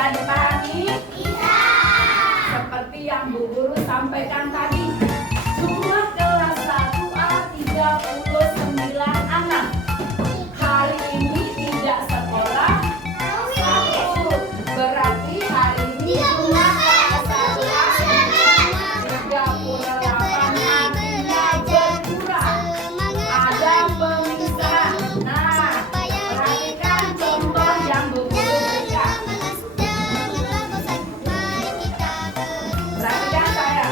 Bisa dipahami? Bisa. Seperti yang Bu Guru sampaikan tadi, jumlah kelas 1A 39 anak. Hari ini tidak sekolah satu, berarti hari ini jumlah kelas 1A 38 artinya berkurang. Ada pemisahan. Nah, perhatikan contoh yang Bu Guru berikan. Perhatikan saya.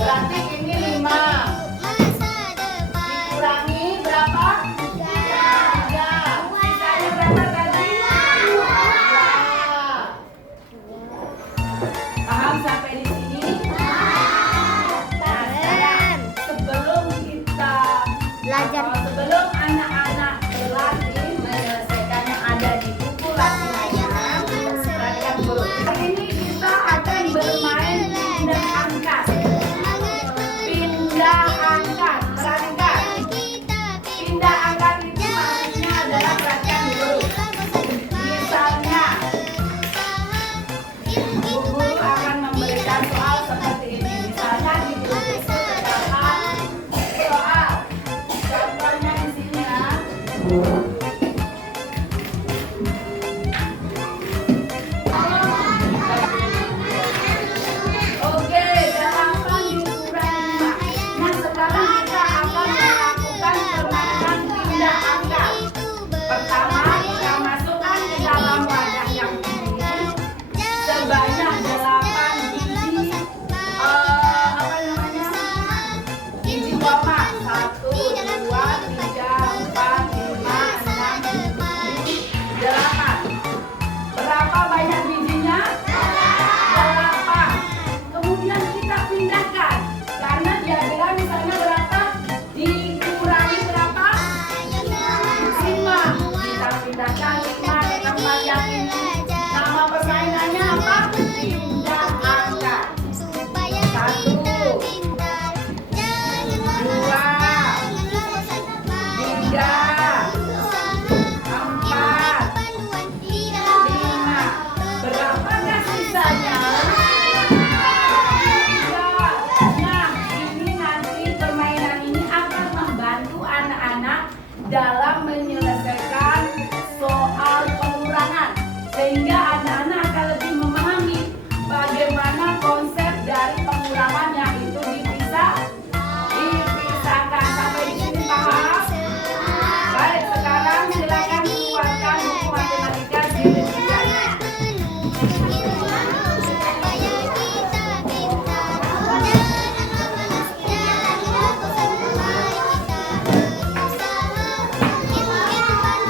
Berarti ini 5. Dikurangi berapa? 3. Sisanya berapa tadi? 2. Paham sampai di sini? Nah, sekarang sebelum kita Belajar. sebelum anak-anak berlatih menyelesaikan yang ada di buku latihannya, perhatikan dulu. Hari ini kita akan bermain pindah angkat. Pindah angkat, perhatikan. Pindah angkat itu maksudnya adalah perhatikan dulu. Misalnya, Bu Guru akan memberikan soal seperti ini. Misalnya di buku itu terdapat soal. Contohnya di sini ya. Oke, 8 dikurangi 5. Nah, sekarang kita akan melakukan permainan pindah angkat. Pertama, kita masukkan ke dalam wadah yang ini sebanyak 8 biji biji tomat. 1, 2, 3, 4, 5, 6, 7, 8. Berapa banyak bijinya? 8. Kemudian kita pindahkan. Karena dia bilang misalnya berapa? Dikurangi berapa? 5. Kita pindahkan 5 ke tempat yang ini. Nama permainannya apa? Pindah angkat. 1, 2, 3, 4, 5. Berapakah sisanya? 3. Nah, ini nanti permainan ini akan membantu anak-anak dalam menyelesaikan soal pengurangan, sehingga anak-anak akan lebih memahami bagaimana konsep dari pengurangan yang itu dipisahkan. Sampai di sini paham? Baik, sekarang silakan keluarkan buku matematika jilid 3-nya.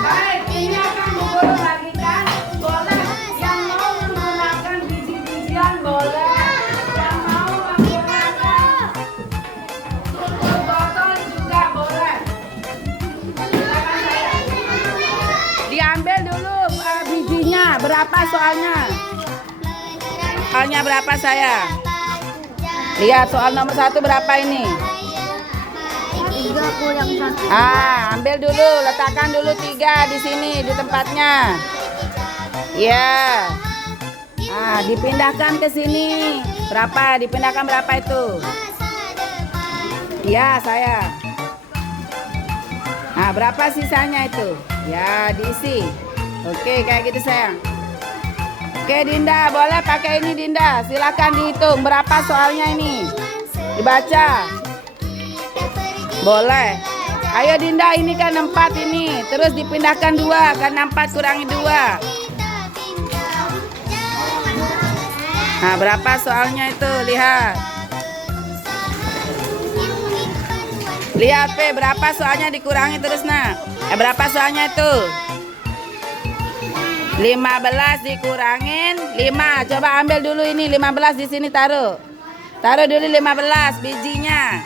Baik, ini akan Bu Guru bagikan. Boleh yang mau menggunakan biji-bijian boleh. Yang mau menggunakan botol juga boleh. Silakan saya. Diambil dulu bijinya. Berapa soalnya? Soalnya berapa saya? Lihat soal nomor 1 berapa ini? 3 kurang 1. Ambil dulu, letakkan dulu 3 di sini di tempatnya. Ya. Dipindahkan ke sini. Berapa? Dipindahkan berapa itu? Ya, saya. Berapa sisanya itu? Ya, diisi. Oke, kayak gitu sayang. Oke, Dinda, boleh pakai ini Dinda. Silakan dihitung berapa soalnya ini. Dibaca. Boleh. Ayo Dinda, ini kan 4 ini. Terus dipindahkan 2, karena 4 kurangi 2. Berapa soalnya itu? Lihat. Lihat P, berapa soalnya dikurangi terus nah. Berapa soalnya itu? 15 dikurangin 5. Coba ambil dulu ini 15 di sini taruh. Taruh dulu 15 bijinya.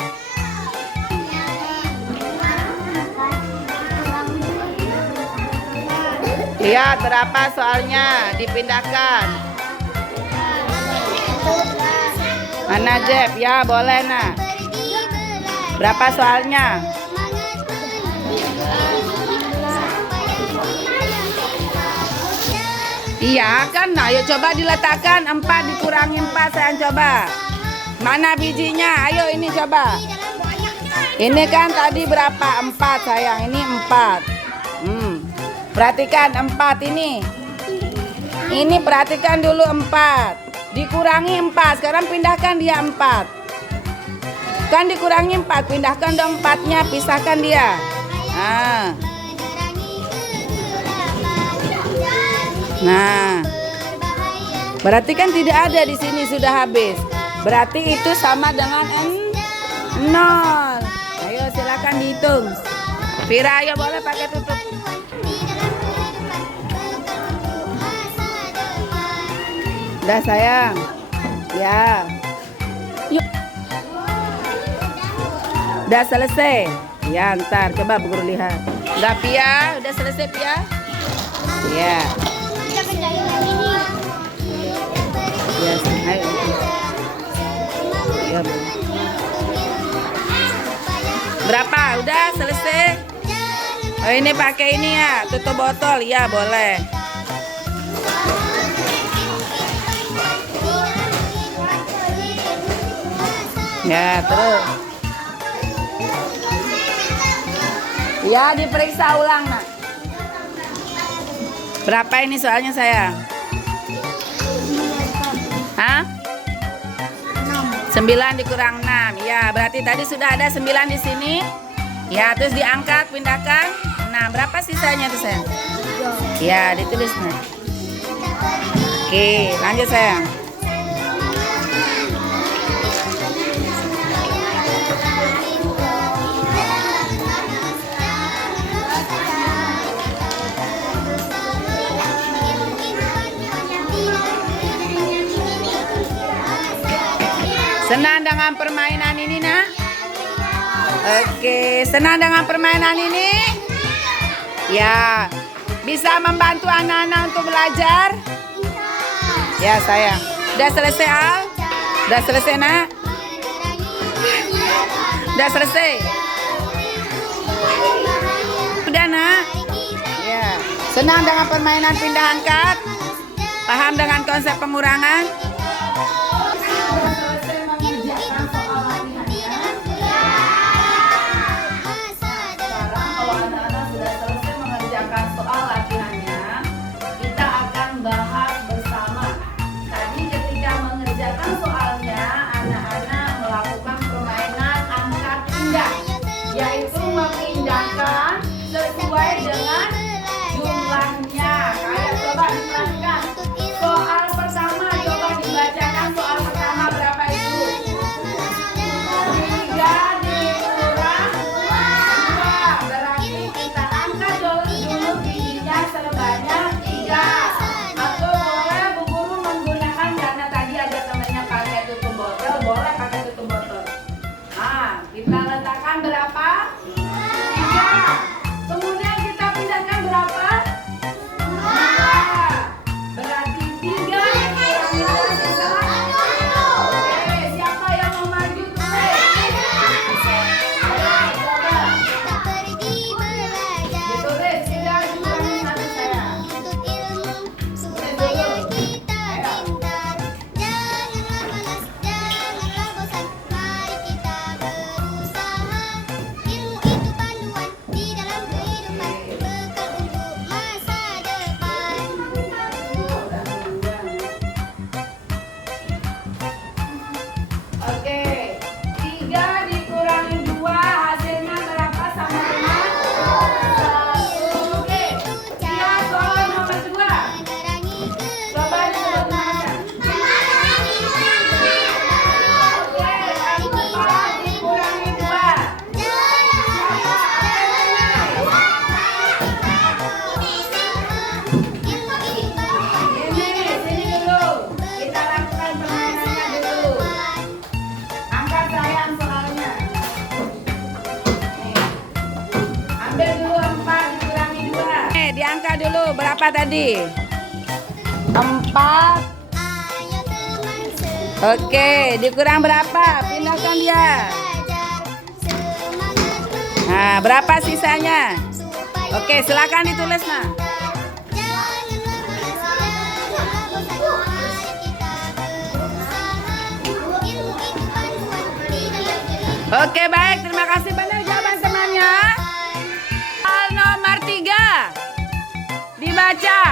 Lihat berapa soalnya dipindahkan. Mana Jeb? Ya boleh nak. Berapa soalnya? Iya kan, nah ayo coba diletakkan 4 dikurangi 4 sayang coba. Mana bijinya? Ayo ini coba. Ini kan tadi berapa? 4 sayang, ini 4. Perhatikan 4 ini. Ini perhatikan dulu 4. Dikurangi 4, sekarang pindahkan dia 4. Kan dikurangi 4, pindahkan dong 4-nya, pisahkan dia. Nah, berarti kan tidak ada di sini, sudah habis. Berarti itu sama dengan 0. Ayo silakan dihitung. Vira, ayo boleh pakai tutup. Udah sayang. Ya. Yuk. Udah selesai. Ya, ntar coba Bu Guru lihat. Udah Pia, udah selesai Pia? Ya. Kita kerjain yang ini. Ya, ayo. Ya, Bu. Berapa? Udah selesai? Oh, ini pakai ini ya, tutup botol. Ya, boleh. Ya, terus. Ya, diperiksa ulang, Nak. Berapa ini soalnya sayang? Hah? 9 dikurang 6. Ya, berarti tadi sudah ada 9 di sini. Ya, terus diangkat, pindahkan. Nah, berapa sisanya tuh sayang? Ya, ditulis, Nak. Oke, lanjut sayang. Senang dengan permainan ini, Nak? Oke, senang dengan permainan ini? Ya, bisa membantu anak-anak untuk belajar? Ya, sayang. Udah selesai, Al? Udah selesai, Nak? Udah selesai? Udah, Nak? Ya. Senang dengan permainan pindah angkat? Paham dengan konsep pengurangan? Soal latihannya, kita akan bahas bersama. Tadi ketika mengerjakan soalnya, anak-anak melakukan permainan angkat pindah, yaitu memindahkan sesuai dengan jumlahnya. Kayak coba diperhatikan. Soal pertama, coba dibacakan soal pertama berapa itu? 3 dikurang 2. Berarti kita angkat dulu bijinya sebanyak 3. Atau boleh Bu Guru menggunakan, karena tadi ada temannya pakai tutup botol, boleh pakai tutup botol. Nah, kita letakkan berapa? 3. Kemudian kita pindahkan berapa? 2. Berarti 3 dikurangi 2 sisa. Oke, siapa yang mau maju tulis? Ayo, coba. Ditulis 3 dikurangi 1 sayang. Oke, 3 dikurangi 2 hasilnya berapa sama dengan 1. Oke, dia soal nomor 2. Coba disebut namanya. Oke, yang 4 dikurangi 2. Sini dulu. Kita lakukan permainannya dulu. Angkat sayang soalnya. Nih. Ambil dulu 4 dikurangi 2. Diangkat dulu. Berapa tadi? 4. Oke, dikurang berapa? Pindahkan dia. Nah, berapa sisanya? Oke, silakan ditulis, Nah. Oke, baik. Terima kasih banyak jawaban temannya. Soal nomor 3. Dibaca.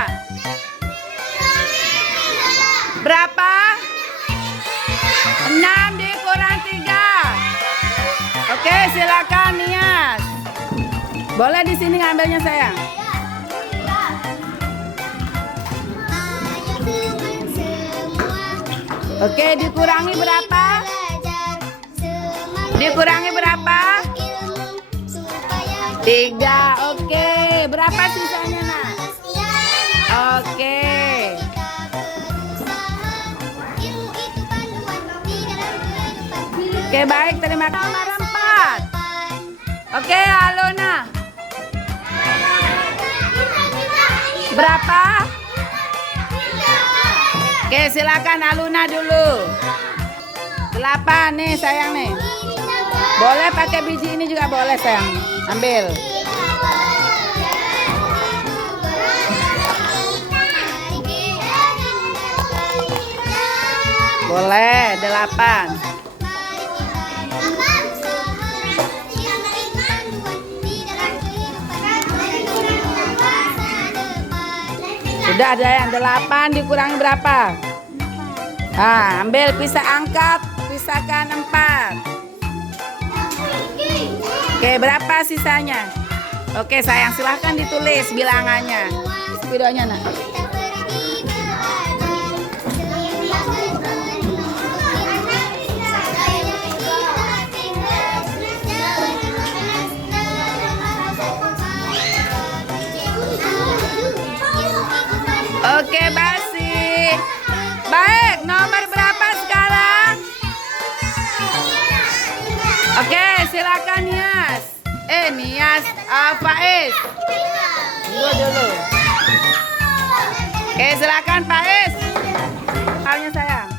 Berapa? 6 dikurang 3. Oke, silakan Nias. Boleh di sini ngambilnya sayang. Oke, dikurangi berapa? Dikurangi berapa? 3. Oke. Berapa sisanya, nak? Oke. Oke, baik. Terima kasih. Nomor 4. Oke, Alona. Berapa? Oke, silakan Aluna dulu. 8 nih, sayang nih. Boleh pakai biji ini juga boleh, sayang. Ambil. Boleh, 8. Sudah ada yang 8 dikurangi berapa? Nah, ambil pisah angkat, pisahkan 4. Oke, berapa sisanya? Oke, sayang, silahkan ditulis bilangannya. Videonya, nak. Oke, Basi. Baik, nomor berapa sekarang? Oke, silakan Nias. Nias, Faiz. Dulu. Oke, silakan Faiz. Soalnya sayang.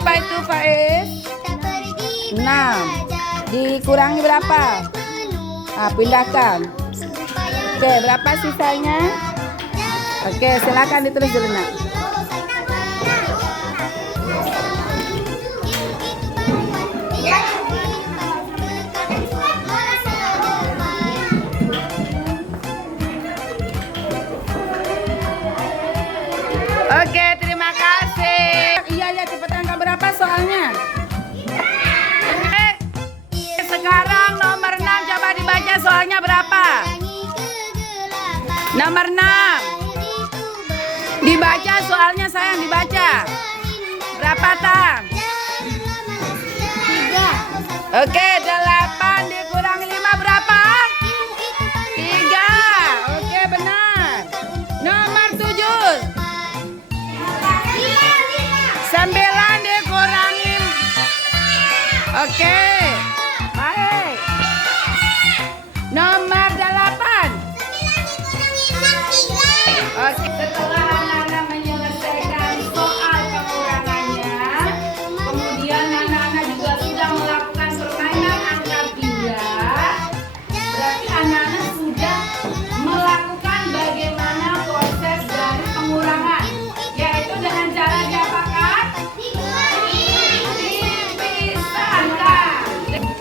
Apa itu Faiz? 6. Dikurangi berapa? Pindahkan. Oke, berapa sisanya? Oke, silakan ditulis dulu, nak. Oke, terima kasih. Iya, cepetan, Kak, berapa soalnya? Sekarang nomor 6, coba dibaca soalnya berapa? Nomor 6. Dibaca soalnya, sayang, dibaca. Berapa, Tang? 3. Oke, 8 dikurangi 5 berapa? 3. Oke, benar. Nomor 7. 9 dikurangi. Oke. Baik. Nomor 8. Oke, setelah anak-anak menyelesaikan soal pengurangannya, kemudian anak-anak juga sudah melakukan permainan angka pindah. Berarti anak-anak sudah melakukan bagaimana proses dari pengurangan, yaitu dengan cara diapakan? Dipisahkan.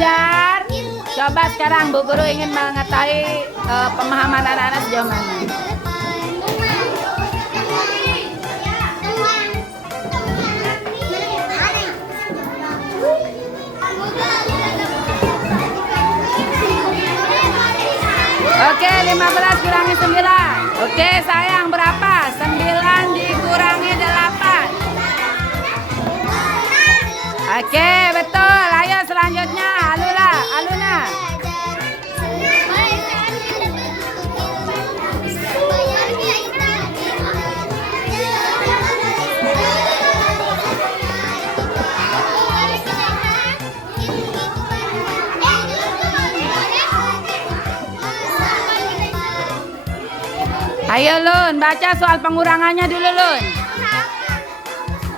belajar. Coba sekarang Bu Guru ingin mengetahui pemahaman anak-anak sejauh mana. Oke, 15 kurangi 9. Oke, sayang berapa? 9 dikurangi 8. Oke, betul. Ayo selanjutnya, Aluna. Ayo Lun, baca soal pengurangannya dulu Lun.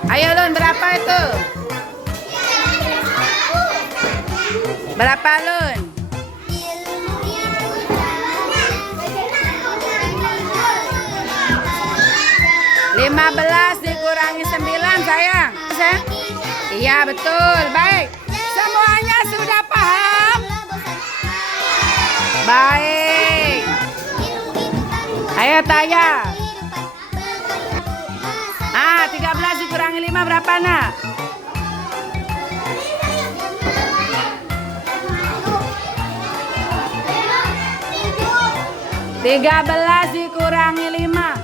Ayo Lun, berapa itu? Berapa Lun? 15 dikurangi 9 sayang. Iya betul, baik. Semuanya sudah paham? Baik. Ayo Taya. 13 dikurangi 5 berapa nak? 13 dikurangi 5.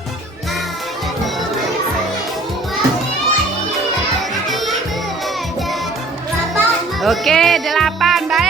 Oke, 8. Baik.